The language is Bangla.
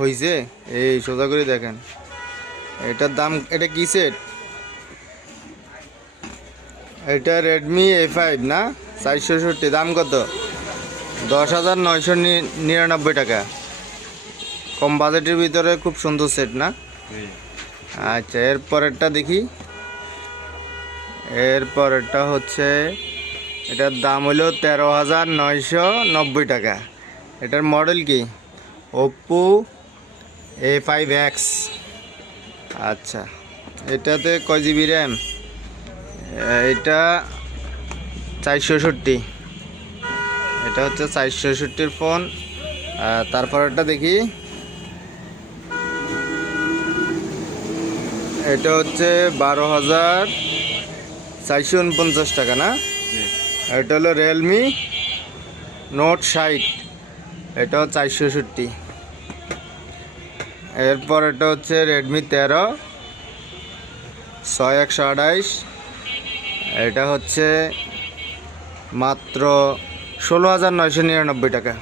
হয়েছে। এই সোজা করে দেখেন এটার দাম। এটা কি সেট? এটা রেডমি A5 না, 460। দাম কত? 10,999 টাকা। কম বাজেটের ভিতরে খুব সুন্দর সেট না? আচ্ছা, এরপরেরটা দেখি। এরপরেরটা হচ্ছে, এটার দাম হলো 13,990 টাকা। এটার মডেল কি? Oppo A5X। আচ্ছা, এটাতে কয় জিবি র্যাম? এটা 460। এটা হচ্ছে 460-র ফোন। তারপরেরটা দেখি। এটা হচ্ছে 12,449 টাকা না? এটা হলো রিয়েলমি নোট 60। এটাও 460। এরপর এটা হচ্ছে রেডমি 13 6128। এটা হচ্ছে মাত্র 16,999 টাকা।